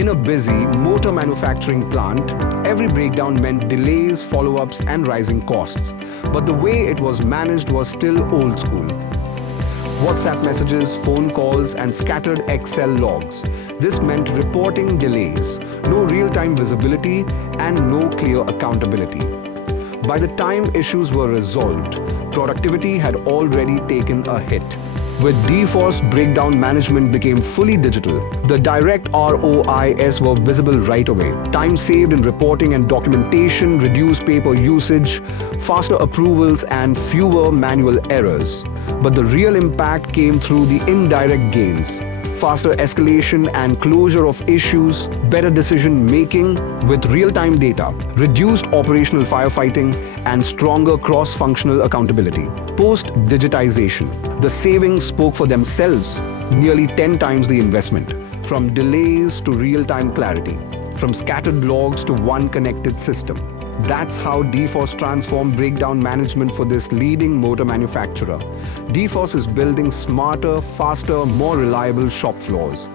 In a busy motor manufacturing plant, every breakdown meant delays, follow-ups, and rising costs. But the way it was managed was still old school. WhatsApp messages, phone calls, and scattered Excel logs. This meant reporting delays, no real-time visibility, and no clear accountability. By the time issues were resolved, productivity had already taken a hit. With D-Force, breakdown management became fully digital. The direct ROIs were visible right away. Time saved in reporting and documentation, reduced paper usage, faster approvals, and fewer manual errors. But the real impact came through the indirect gains. Faster escalation and closure of issues, better decision-making with real-time data, reduced operational firefighting, and stronger cross-functional accountability. Post-digitization, the savings spoke for themselves, nearly 10 times the investment, from delays to real-time clarity, from scattered logs to one connected system. That's how D-Force transformed breakdown management for this leading motor manufacturer. D-Force is building smarter, faster, more reliable shop floors.